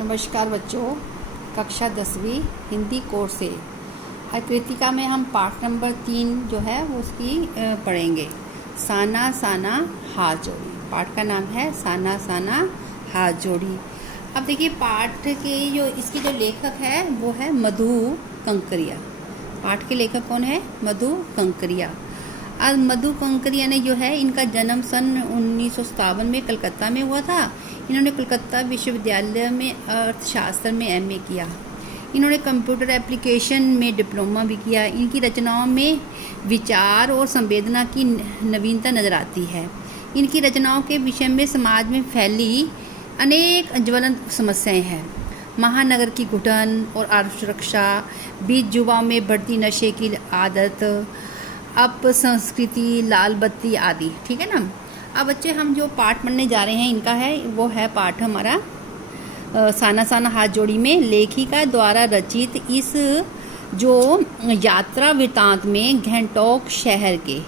नमस्कार बच्चों, कक्षा 10वीं हिंदी कोर्स से आज कृतिका में हम पाठ नंबर 3 जो है वो उसकी पढ़ेंगे। साना साना हाथ जोड़ी। पाठ का नाम है साना साना हाथ जोड़ी। अब देखिए पाठ के इसके जो लेखक है वो है मधु कंकरिया। पाठ के लेखक कौन है? मधु कंकरिया। आज मधु कंकरिया ने जो है इनका जन्म सन 1957 में कलकत्ता में हुआ था। इन्होंने कलकत्ता विश्वविद्यालय में अर्थशास्त्र में एमए किया। इन्होंने कंप्यूटर एप्लीकेशन में डिप्लोमा भी किया। इनकी रचनाओं में विचार और संवेदना की नवीनता नज़र आती है। इनकी रचनाओं के विषय में समाज में फैली अनेक ज्वलंत समस्याएं हैं। महानगर की घुटन और सुरक्षा, बीच युवाओं में बढ़ती नशे की आदत, अपसंस्कृति, लाल बत्ती आदि। ठीक है ना। अब बच्चे हम जो पाठ पढ़ने जा रहे हैं इनका है वो है पाठ हमारा साना साना हाथ जोड़ी में लेखिका द्वारा रचित इस जो यात्रा वृतांत में गंगटोक शहर के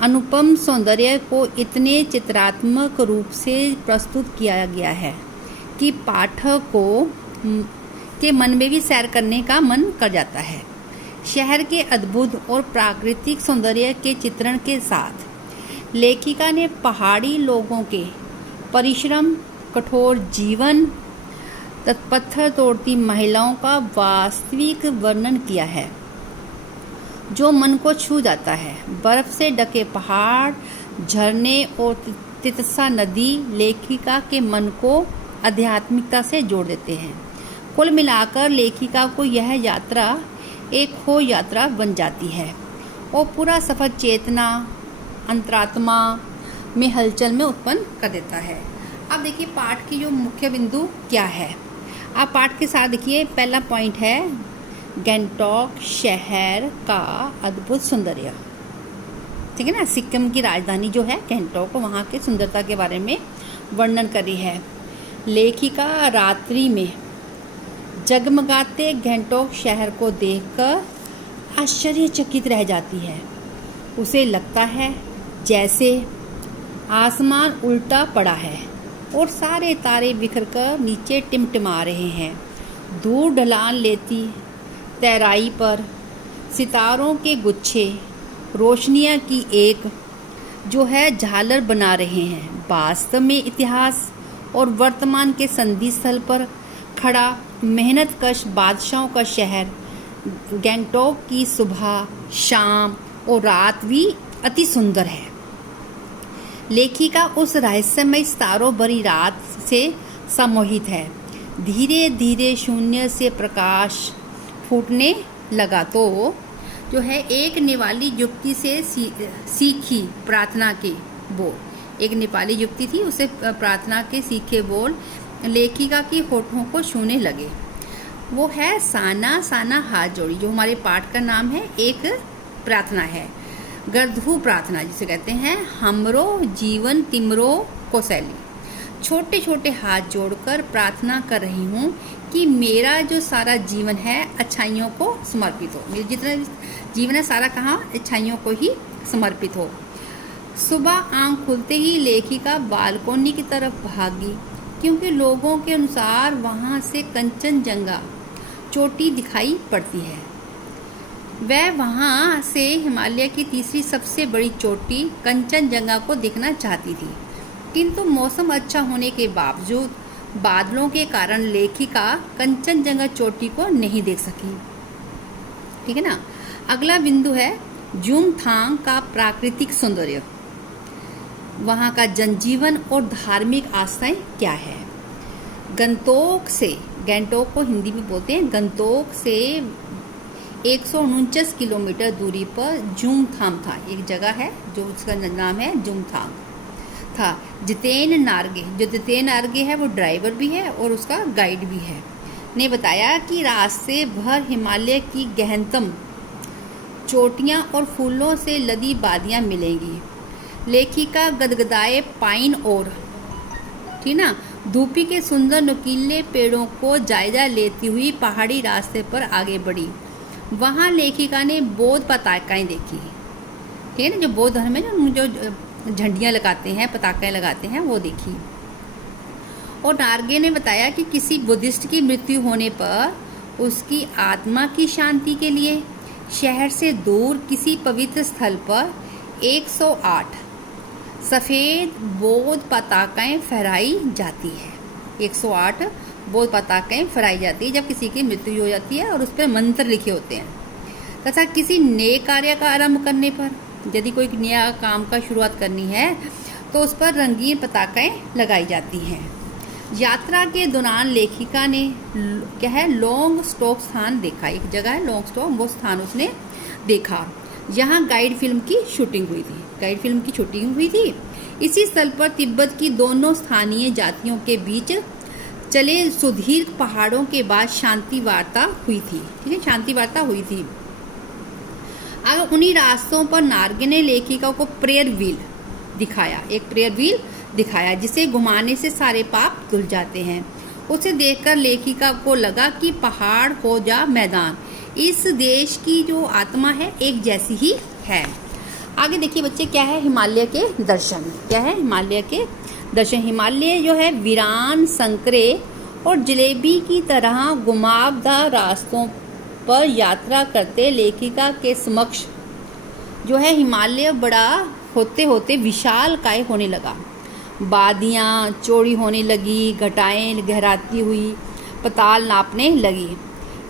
अनुपम सौंदर्य को इतने चित्रात्मक रूप से प्रस्तुत किया गया है कि पाठक को के मन में भी सैर करने का मन कर जाता है। शहर के अद्भुत और प्राकृतिक सौंदर्य के चित्रण के साथ लेखिका ने पहाड़ी लोगों के परिश्रम, कठोर जीवन, पत्थर तोड़ती महिलाओं का वास्तविक वर्णन किया है जो मन को छू जाता है। बर्फ से ढके पहाड़, झरने और तितसा नदी लेखिका के मन को आध्यात्मिकता से जोड़ देते हैं। कुल मिलाकर लेखिका को यह यात्रा एक खो यात्रा बन जाती है और पूरा सफ़र चेतना, अंतरात्मा में हलचल में उत्पन्न कर देता है। अब देखिए पाठ की जो मुख्य बिंदु क्या है। आप पाठ के साथ देखिए, पहला पॉइंट है गंगटोक शहर का अद्भुत सौंदर्य। ठीक है ना। सिक्किम की राजधानी जो है गंगटोक, वहाँ की सुंदरता के बारे में वर्णन करी है। लेखिका रात्रि में जगमगाते गंगटोक शहर को देखकर आश्चर्यचकित रह जाती है। उसे लगता है जैसे आसमान उल्टा पड़ा है और सारे तारे बिखरकर नीचे टिमटिमा रहे हैं। दूर ढलान लेती तराई पर सितारों के गुच्छे रोशनियां की एक जो है झालर बना रहे हैं। वास्तव में इतिहास और वर्तमान के संधि स्थल पर खड़ा मेहनतकश बादशाहों का शहर गंगटोक की सुबह, शाम और रात भी अति सुंदर है। लेखिका उस रहस्यमय सितारों भरी रात से सम्मोहित है। धीरे धीरे शून्य से प्रकाश फूटने लगा तो जो है एक नेपाली युक्ति से सीखी प्रार्थना के बोल, एक नेपाली युक्ति थी, उसे प्रार्थना के सीखे बोल लेखिका की होठों को छूने लगे। वो है साना साना हाथ जोड़ी, जो हमारे पाठ का नाम है। एक प्रार्थना है, गर्धु प्रार्थना जिसे कहते हैं। हमरो जीवन तिमरो कौशली। छोटे छोटे हाथ जोड़कर प्रार्थना कर रही हूँ कि मेरा जो सारा जीवन है अच्छाइयों को समर्पित हो। मेरा जितना जीवन है सारा कहाँ अच्छाइयों को ही समर्पित हो। सुबह आंख खुलते ही लेखिका बालकोनी की तरफ भागी, क्योंकि लोगों के अनुसार वहाँ से कंचनजंगा चोटी दिखाई पड़ती है। वह वहाँ से हिमालय की तीसरी सबसे बड़ी चोटी कंचनजंगा को देखना चाहती थी, किंतु मौसम अच्छा होने के बावजूद बादलों के कारण लेखिका कंचनजंगा चोटी को नहीं देख सकी। ठीक है ना। अगला बिंदु है जुमथांग का प्राकृतिक सौंदर्य। वहाँ का जनजीवन और धार्मिक आस्थाएं क्या है। गंगटोक को हिंदी में बोलते हैं। गंगटोक से 149 किलोमीटर दूरी पर जुमथांग था, एक जगह है जो उसका नाम है जुमथांग था। जितेन नार्गे है वो ड्राइवर भी है और उसका गाइड भी है, ने बताया कि रास्ते भर हिमालय की गहनतम चोटियाँ और फूलों से लदी वादियाँ मिलेंगी। लेखिका गदगदाए पाइन और ठीक ना धूपी के सुंदर नुकीले पेड़ों को जायजा लेती हुई पहाड़ी रास्ते पर आगे बढ़ी। वहाँ लेखिका ने बौद्ध पताकाएं देखी। ठीक है ना, जो बौद्ध धर्म में जो झंडियाँ लगाते हैं, पताकाएं लगाते हैं, वो देखी। और नार्गे ने बताया कि किसी बुद्धिस्ट की मृत्यु होने पर उसकी आत्मा की शांति के लिए शहर से दूर किसी पवित्र स्थल पर 108 सफ़ेद बौद्ध पताकाएं फहराई जाती है। 108 बौद्ध पताकाएं फहराई जाती है जब किसी की मृत्यु हो जाती है और उस पर मंत्र लिखे होते हैं। तथा किसी नए कार्य का आरंभ करने पर, यदि कोई नया काम का शुरुआत करनी है तो उस पर रंगीन पताकाएं लगाई जाती हैं। यात्रा के दौरान लेखिका ने क्या है लॉन्ग स्टॉक स्थान देखा। एक जगह है लॉन्ग स्टॉक, वो स्थान उसने देखा जहाँ गाइड फिल्म की शूटिंग हुई थी। इसी स्थल पर तिब्बत की दोनों स्थानीय जातियों के बीच चले सुदीर्घ पहाड़ों के बाद शांति वार्ता हुई थी। ठीक है, शांति वार्ता हुई थी। अगर उन्हीं रास्तों पर नार्गे ने लेखिका को प्रेयर व्हील दिखाया जिसे घुमाने से सारे पाप धुल जाते हैं। उसे देखकर लेखिका को लगा कि पहाड़ हो जा मैदान, इस देश की जो आत्मा है एक जैसी ही है। आगे देखिए बच्चे, क्या है हिमालय के दर्शन। हिमालय जो है वीरान, संकरे और जलेबी की तरह घुमावदार रास्तों पर यात्रा करते लेखिका के समक्ष जो है हिमालय बड़ा होते होते विशाल काय होने लगा। वादियाँ चौड़ी होने लगी, घटाएं गहराती हुई पताल नापने लगी।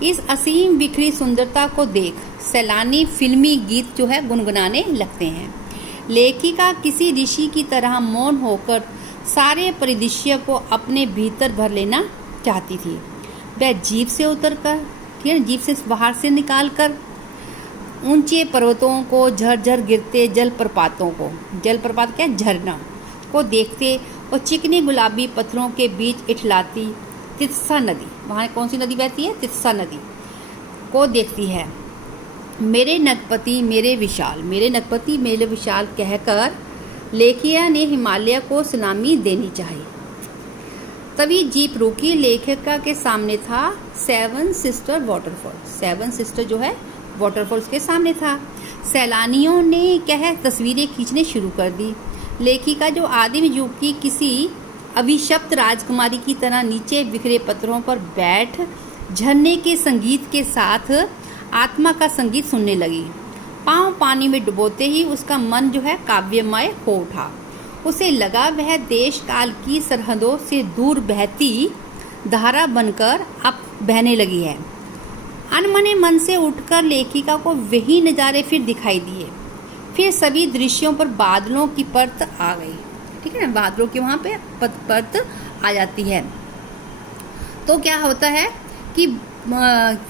इस असीम बिखरी सुंदरता को देख सैलानी फिल्मी गीत जो है गुनगुनाने लगते हैं। लेखिका किसी ऋषि की तरह मौन होकर सारे परिदृश्य को अपने भीतर भर लेना चाहती थी। वह जीप से उतरकर, ठीक है, जीप से बाहर से निकालकर ऊंचे पर्वतों को, झरझर गिरते जलप्रपात क्या झरना को देखते और चिकनी गुलाबी पत्थरों के बीच इठलाती तित्सा नदी, वहाँ कौन सी नदी बहती है, तित्सा नदी को देखती है। मेरे नगपति मेरे विशाल कहकर लेखिका ने हिमालय को सलामी देनी चाहिए। तभी जीप रुकी। लेखिका के सामने था सेवन सिस्टर जो है वाटरफॉल्स के सामने था। सैलानियों ने क्या है तस्वीरें खींचने शुरू कर दी। लेखिका जो आदिम युग की किसी अभिशप्त राजकुमारी की तरह नीचे बिखरे पत्थरों पर बैठ झरने के संगीत के साथ आत्मा का संगीत सुनने लगी। पांव पानी में डुबोते ही उसका मन जो है काव्यमय हो उठा। उसे लगा वह देश काल की सरहदों से दूर बहती धारा बनकर अब बहने लगी है। अनमने मन से उठकर लेखिका को वही नज़ारे फिर दिखाई दिए। फिर सभी दृश्यों पर बादलों की परत आ गई। ठीक है ना, बादलों की वहाँ पे परत आ जाती है। तो क्या होता है कि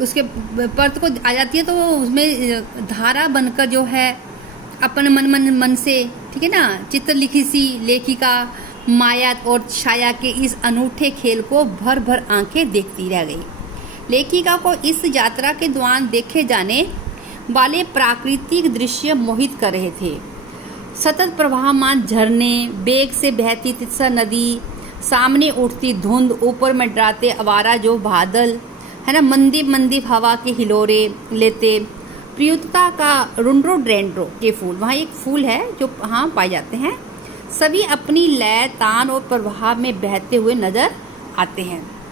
उसके परत को आ जाती है तो उसमें धारा बनकर जो है अपन मन से, ठीक है ना, चित्र लिखी सी लेखिका माया और छाया के इस अनूठे खेल को भर भर आंखें देखती रह गई। लेखिका को इस यात्रा के दौरान देखे जाने वाले प्राकृतिक दृश्य मोहित कर रहे थे। सतत प्रवाहमान झरने, बेग से बहती तित्सा नदी, सामने उठती धुंध, ऊपर में डराते आवारा जो बादल है ना, मंदीप हवा के हिलोरे लेते, प्रियुत्ता का रोडोडेंड्रो के फूल, वहाँ एक फूल है जो वहाँ पाए जाते हैं, सभी अपनी लय तान और प्रवाह में बहते हुए नजर आते हैं।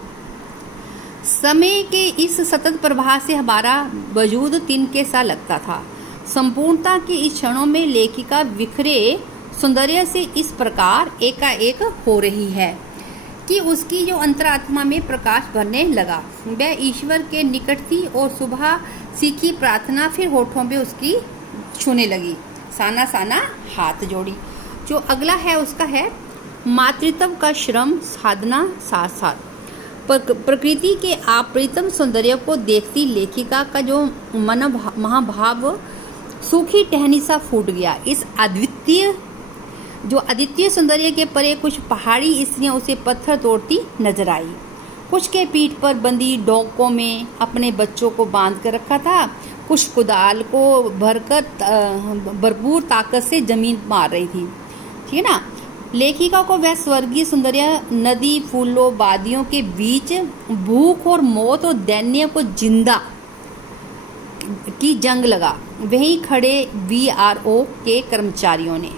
समय के इस सतत प्रवाह से हमारा वजूद तिनके सा लगता था। संपूर्णता के इस क्षणों में लेखिका विखरे सौंदर्य से इस प्रकार एकाएक हो रही है कि उसकी जो अंतरात्मा में प्रकाश भरने लगा। वह ईश्वर के निकट थी और सुबह सीखी प्रार्थना फिर होठों पे उसकी छूने लगी। साना साना हाथ जोड़ी। जो अगला है उसका है मातृत्व का श्रम साधना साथ साथ। प्रकृति के अप्रतिम सौंदर्य को देखती लेखिका का जो महाभाव सूखी टहनी सा फूट गया। इस अद्वितीय सौंदर्य के परे कुछ पहाड़ी स्त्रियां उसे पत्थर तोड़ती नजर आई। कुछ के पीठ पर बंदी डोकों में अपने बच्चों को बांध कर रखा था, कुछ कुदाल को भरकर भरपूर ताकत से जमीन मार रही थी। ठीक है ना, लेखिका को वह स्वर्गीय सौंदर्य नदी, फूलों, वादियों के बीच भूख और मौत और दैन्य को जिंदा की जंग लगा। वहीं खड़े VRO के कर्मचारियों ने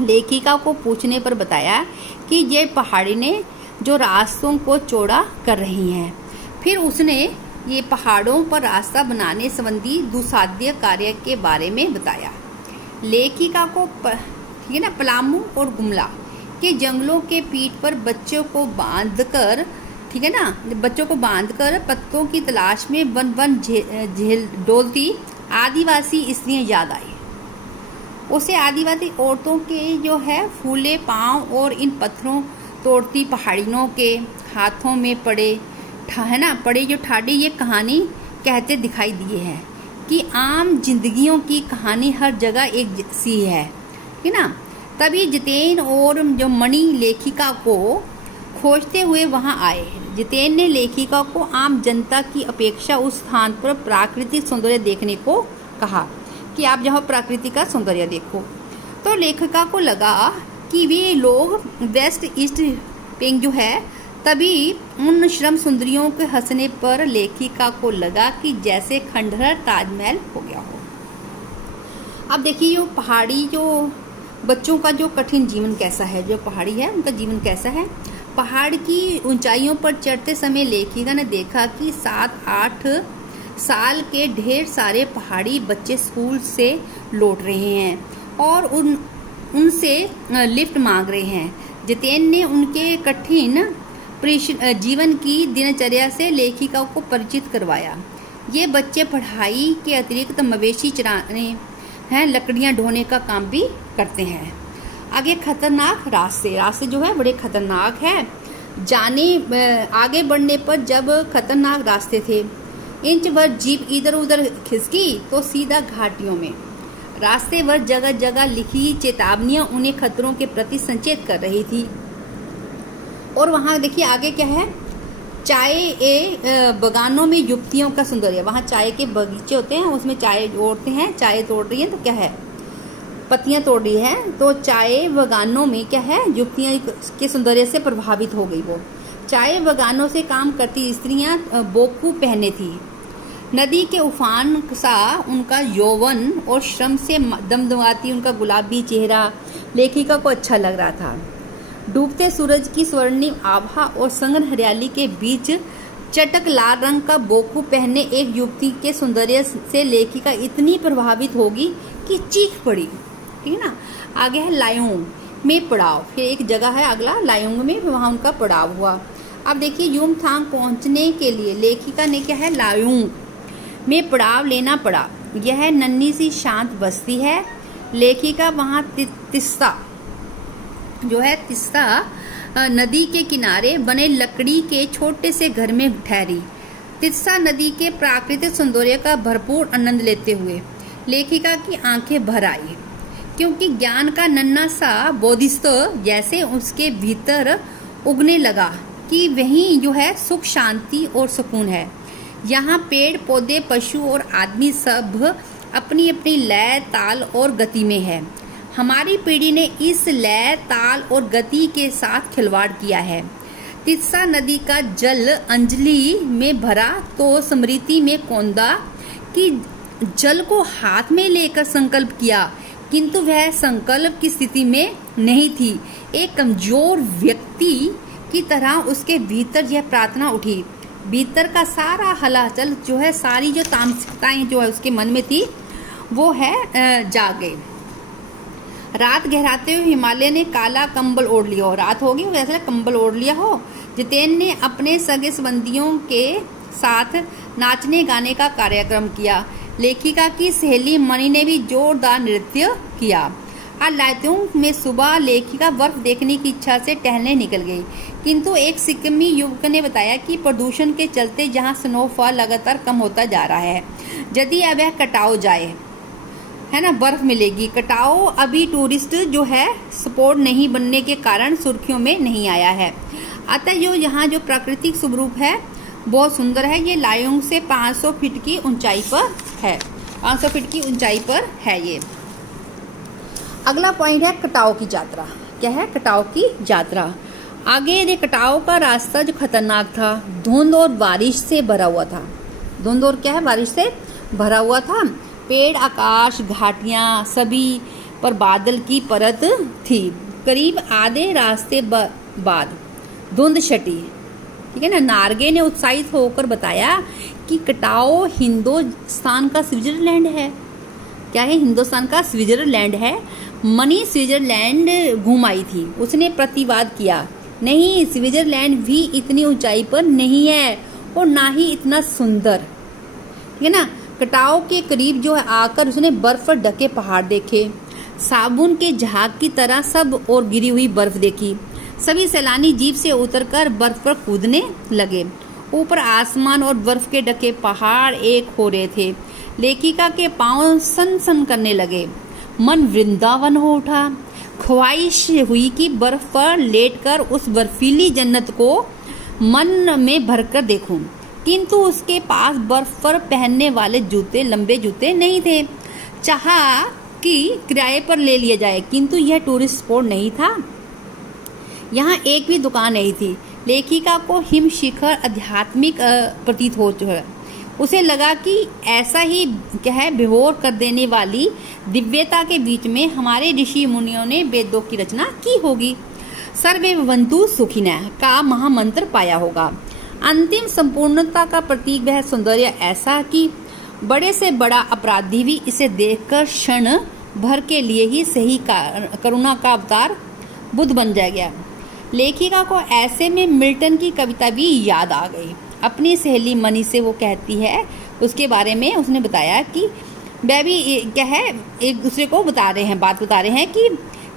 लेखिका को पूछने पर बताया कि ये पहाड़ी ने जो रास्तों को चौड़ा कर रही हैं। फिर उसने ये पहाड़ों पर रास्ता बनाने संबंधी दुस्साध्य कार्य के बारे में बताया। लेखिका को ठीक है ना, पलामू और गुमला के जंगलों के पीठ पर बच्चों को बांधकर, ठीक है ना, बच्चों को बांधकर पत्तों की तलाश में वन वन झेल डोलती आदिवासी स्त्रियां याद आई। उसे आदिवासी औरतों के जो है फूले पांव और इन पत्थरों तोड़ती पहाड़ियों के हाथों में पड़े जो ठाडे ये कहानी कहते दिखाई दिए हैं कि आम जिंदगियों की कहानी हर जगह एक सी है, ठीक ना। तभी जितेन और जो मणि लेखिका को खोजते हुए वहां आए। जितेन ने लेखिका को आम जनता की अपेक्षा उस स्थान पर प्राकृतिक सौंदर्य देखने को कहा कि आप जहाँ प्रकृति का सौंदर्य देखो। तो लेखिका को लगा कि वे लोग वेस्ट ईस्ट पेंग जो है, तभी उन श्रम सुंदरियों के हंसने पर लेखिका को लगा कि जैसे खंडहर ताजमहल हो गया हो। अब देखिए जो पहाड़ी जो बच्चों का जो कठिन जीवन कैसा है, जो पहाड़ी है उनका जीवन कैसा है। पहाड़ की ऊंचाइयों पर चढ़ते समय लेखिका ने देखा कि 7-8 साल के ढेर सारे पहाड़ी बच्चे स्कूल से लौट रहे हैं और उनसे लिफ्ट मांग रहे हैं। जितेन ने उनके कठिन जीवन की दिनचर्या से लेखिका को परिचित करवाया। ये बच्चे पढ़ाई के अतिरिक्त मवेशी चराने हैं, लकड़ियां ढोने का काम भी करते हैं। आगे खतरनाक रास्ते जो है बड़े खतरनाक है। आगे बढ़ने पर जब खतरनाक रास्ते थे, इंच भर जीप इधर उधर खिसकी तो सीधा घाटियों में। रास्ते भर जगह जगह लिखी चेतावनियां उन्हें खतरों के प्रति संचेत कर रही थी। और वहाँ देखिए आगे क्या है, चाय बगानों में युवतियों का सौंदर्य। वहाँ चाय के बगीचे होते हैं, उसमें चाय तोड़ते हैं, चाय तोड़ रही हैं तो क्या है, पत्तियां तोड़ रही है। तो चाय बगानों में क्या है, युवतियां के सौंदर्य से प्रभावित हो गई। वो चाय बगानों से काम करती स्त्रियां बोकू पहने थी। नदी के उफान सा उनका यौवन और श्रम से दमदमाती उनका गुलाबी चेहरा लेखिका को अच्छा लग रहा था। डूबते सूरज की स्वर्णिम आभा और संघन हरियाली के बीच चटक लाल रंग का बोकू पहने एक युवती के सौंदर्य से लेखिका इतनी प्रभावित होगी कि चीख पड़ी, ठीक है ना। आगे है लायोंग में पड़ाव। फिर एक जगह है अगला लायोंग में, वहाँ उनका पड़ाव हुआ। अब देखिए युमथांग पहुँचने के लिए लेखिका ने क्या है, लायोंग में पड़ाव लेना पड़ा। यह नन्ही सी शांत बस्ती है। लेखिका वहाँ तिस्ता नदी के किनारे बने लकड़ी के छोटे से घर में ठहरी। तिस्सा नदी के प्राकृतिक सौंदर्य का भरपूर आनंद लेते हुए लेखिका की आंखें भर आई, क्योंकि ज्ञान का नन्हा सा बोधिसत्व जैसे उसके भीतर उगने लगा कि वहीं जो है सुख शांति और सुकून है। यहाँ पेड़ पौधे पशु और आदमी सब अपनी अपनी लय ताल और गति में है। हमारी पीढ़ी ने इस लय ताल और गति के साथ खिलवाड़ किया है। तिस्सा नदी का जल अंजलि में भरा तो स्मृति में कौंदा कि जल को हाथ में लेकर संकल्प किया, किंतु वह संकल्प की स्थिति में नहीं थी। एक कमजोर व्यक्ति की तरह उसके भीतर यह प्रार्थना उठी। भीतर का सारा हलचल जो है, सारी जो तामसिकताएं जो है उसके मन में थी, वो है जाग गई। रात गहराते हुए हिमालय ने काला कंबल ओढ़ लिया हो। रात होगी वैसे कंबल ओढ़ लिया हो। जितेन ने अपने सगे संबंधियों के साथ नाचने गाने का कार्यक्रम किया। लेखिका की सहेली मणि ने भी जोरदार नृत्य किया। आज लाइतोंग में सुबह लेखिका बर्फ देखने की इच्छा से टहलने निकल गई, किंतु एक सिक्किमी युवक ने बताया कि प्रदूषण के चलते जहां स्नोफॉल लगातार कम होता जा रहा है, यदि अब यह कटाव जाए है ना, बर्फ मिलेगी। कटाओ अभी टूरिस्ट जो है स्पॉट नहीं बनने के कारण सुर्खियों में नहीं आया है। अतः जो यहाँ जो प्राकृतिक स्वरूप है बहुत सुंदर है। ये लायोंग से 500 फीट की ऊंचाई पर है, 500 फीट की ऊंचाई पर है ये। अगला पॉइंट है कटाओ की यात्रा। क्या है, कटाओ की यात्रा। आगे ये कटाओ का रास्ता जो खतरनाक था, धुंध और बारिश से भरा हुआ था। धुंध और क्या है, बारिश से भरा हुआ था। पेड़, आकाश, घाटियां सभी पर बादल की परत थी। करीब आधे रास्ते बाद धुंध छटी। ठीक है ना। नार्गे ने उत्साहित होकर बताया कि कटाओ हिंदुस्तान का स्विट्जरलैंड है। क्या है? हिंदुस्तान का स्विट्जरलैंड है। मनी स्विट्जरलैंड घूम आई थी। उसने प्रतिवाद किया, नहीं, स्विट्जरलैंड भी इतनी ऊंचाई पर नहीं है और ना ही इतना सुंदर। ठीक है ना। कटाओ के करीब जो है आकर उसने बर्फ पर ढके पहाड़ देखे, साबुन के झाग की तरह सब और गिरी हुई बर्फ देखी। सभी सैलानी जीप से उतरकर बर्फ पर कूदने लगे। ऊपर आसमान और बर्फ के ढके पहाड़ एक हो रहे थे। लेखिका के पांव सन सन करने लगे। मन वृंदावन हो उठा। ख्वाहिश हुई कि बर्फ पर लेटकर उस बर्फीली जन्नत को मन में भरकर देखूं, किंतु उसके पास बर्फ पर पहनने वाले जूते, लंबे जूते नहीं थे। चाहा कि किराए पर ले लिया जाए, किंतु यह टूरिस्ट स्पॉट नहीं था। यहाँ एक भी दुकान नहीं थी। लेखिका को हिम शिखर आध्यात्मिक प्रतीत हो चुका। उसे लगा कि ऐसा ही क्या है, विभोर कर देने वाली दिव्यता के बीच में हमारे ऋषि मुनियों ने वेदों की रचना की होगी। सर्वे भवन्तु सुखिनः का महामंत्र पाया होगा। अंतिम संपूर्णता का प्रतीक वह सौंदर्य ऐसा कि बड़े से बड़ा अपराधी भी इसे देखकर क्षण भर के लिए ही सही करुणा का अवतार बुद्ध बन जाएगा। लेखिका को ऐसे में मिल्टन की कविता भी याद आ गई। अपनी सहेली मनी से वो कहती है, उसके बारे में उसने बताया कि वह भी क्या है, एक दूसरे को बात बता रहे हैं कि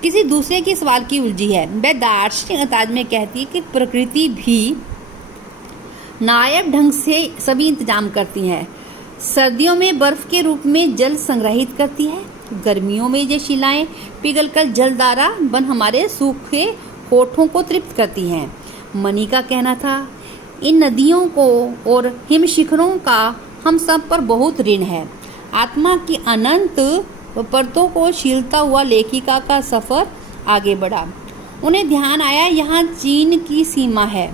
किसी दूसरे के सवाल की उलझी है। वह दार्शनिक अंदाज में कहती है कि प्रकृति भी नायाब ढंग से सभी इंतजाम करती है। सर्दियों में बर्फ के रूप में जल संग्रहित करती है, गर्मियों में ये शिलाएं पिघलकर जलधारा बन हमारे सूखे होठों को तृप्त करती हैं। मनी का कहना था, इन नदियों को और हिम शिखरों का हम सब पर बहुत ऋण है। आत्मा की अनंत परतों को छीलता हुआ लेखिका का सफर आगे बढ़ा। उन्हें ध्यान आया, यहाँ चीन की सीमा है।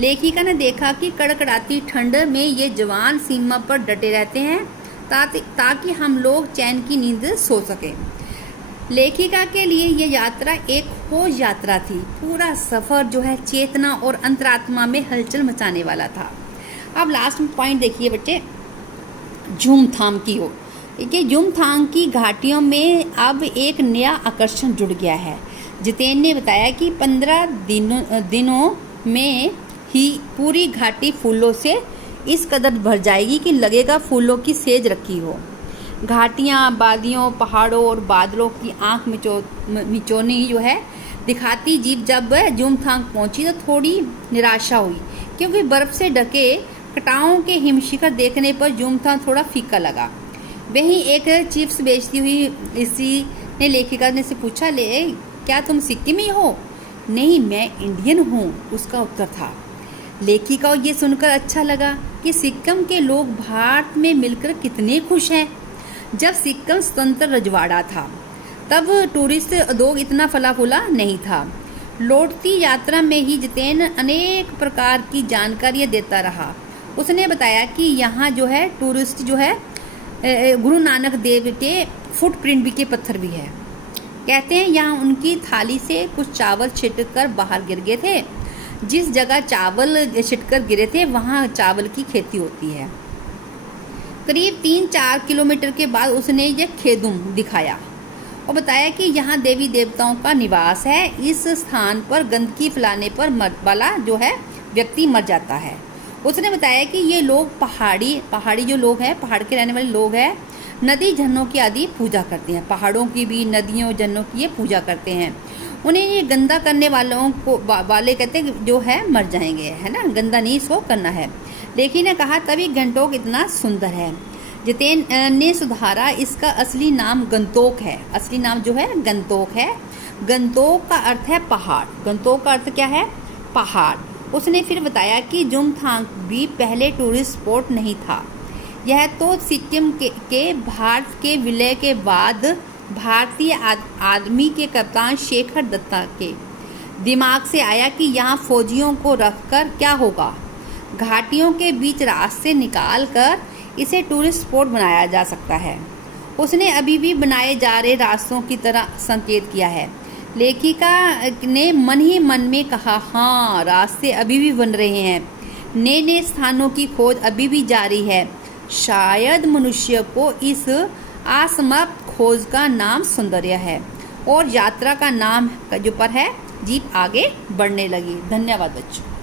लेखिका ने देखा कि कड़कड़ाती ठंड में ये जवान सीमा पर डटे रहते हैं ताकि हम लोग चैन की नींद सो सकें। लेखिका के लिए ये यात्रा एक खोज यात्रा थी। पूरा सफर जो है चेतना और अंतरात्मा में हलचल मचाने वाला था। अब लास्ट पॉइंट देखिए बच्चे, झूमथांग की ओर। देखिए, झूमथांग की घाटियों में अब एक नया आकर्षण जुड़ गया है। जितेन ने बताया कि 15 दिनों में ही पूरी घाटी फूलों से इस कदर भर जाएगी कि लगेगा फूलों की सेज रखी हो। घाटियाँ, वादियों, पहाड़ों और बादलों की आंख मिचौनी जो है दिखाती जीप जब झूमथांग पहुंची तो थोड़ी निराशा हुई, क्योंकि बर्फ से ढके कटाओं के हिमशिखर देखने पर झूमथांग थोड़ा फीका लगा। वहीं एक चिप्स बेचती हुई इसी ने लेखिका ने से पूछा, ले क्या तुम सिक्किमी हो? नहीं, मैं इंडियन हूँ, उसका उत्तर था। लेखिका को ये सुनकर अच्छा लगा कि सिक्किम के लोग भारत में मिलकर कितने खुश हैं। जब सिक्किम स्वतंत्र रजवाड़ा था तब टूरिस्ट उद्योग इतना फला फूला नहीं था। लौटती यात्रा में ही जितेन अनेक प्रकार की जानकारियाँ देता रहा। उसने बताया कि यहाँ जो है टूरिस्ट जो है गुरु नानक देव के फुटप्रिंट के पत्थर भी है। कहते हैं यहाँ उनकी थाली से कुछ चावल छिटक कर बाहर गिर गए थे। जिस जगह चावल छिटकर गिरे थे वहाँ चावल की खेती होती है। करीब 3-4 किलोमीटर के बाद उसने ये खेदुम दिखाया और बताया कि यहाँ देवी देवताओं का निवास है। इस स्थान पर गंदगी फैलाने पर वाला जो है व्यक्ति मर जाता है। उसने बताया कि ये लोग पहाड़ी जो लोग हैं, पहाड़ के रहने वाले लोग हैं, नदी झरनों की आदि पूजा करते हैं। पहाड़ों की भी, नदियों झरनों की ये पूजा करते हैं। उन्हें ये गंदा करने वालों को वाले कहते जो है मर जाएंगे, है ना, गंदा नहीं इसको करना है। लेकिन ने कहा तभी गंटोक इतना सुंदर है। जितेन ने सुधारा, इसका असली नाम गंतोक है। असली नाम जो है गंतोक है। गंतोक का अर्थ है पहाड़। गंतोक का अर्थ क्या है? पहाड़। उसने फिर बताया कि झूमथांग भी पहले टूरिस्ट स्पॉट नहीं था। यह तो सिक्किम के भारत के विलय के बाद भारतीय आर्मी के कप्तान शेखर दत्ता के दिमाग से आया कि यहाँ फौजियों को रखकर क्या होगा। घाटियों के बीच रास्ते निकाल कर इसे टूरिस्ट स्पॉट बनाया जा सकता है। उसने अभी भी बनाए जा रहे रास्तों की तरह संकेत किया है। लेखिका ने मन ही मन में कहा, हाँ, रास्ते अभी भी बन रहे हैं, नए नए स्थानों की खोज अभी भी जारी है। शायद मनुष्य को इस असमाप्त खोज का नाम सौंदर्य है। और यात्रा का नाम जो पर है, जीप आगे बढ़ने लगी। धन्यवाद बच्चों।